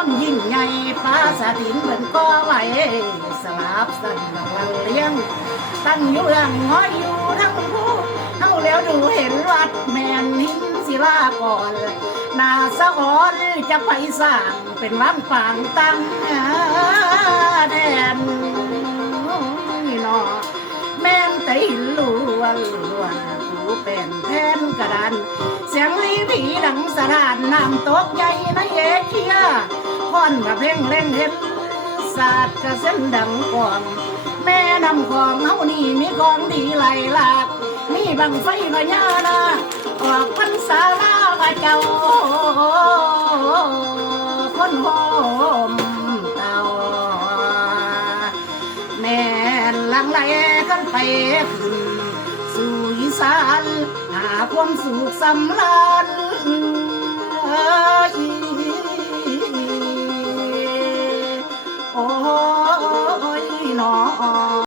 ความยิ่งใหญ่ฟ้าสถินเหมือนก็ไหวสลับสั่นลังเลี้ยงตั้งอยู่เรื่องห้อยอยู่ทั้งผู้เฮาแล้วดูเห็นวัดแม่นหินศิลาก่อนนาสะอ่อนจะไปสร้างเป็นวังฝางตั้งแดนนี่นอแม่นแต่หินล้วนผูเป็นแทนกระดานเสียงลีผีดังสะท้านน้ำตกใหญ่ในเอเชียค่อนมาเพ่งเล่งเห็นศาสตร์กระเส้นดังกองแม่นำของเฮานี่มีของดีไหลหลากมีบังไฟพญานาคออกพรรษาลาพระเจ้าคนโฮมเต่าแม่นหลังไหลกันไปขึ้นสู่อีสานหาความสุขสำราญ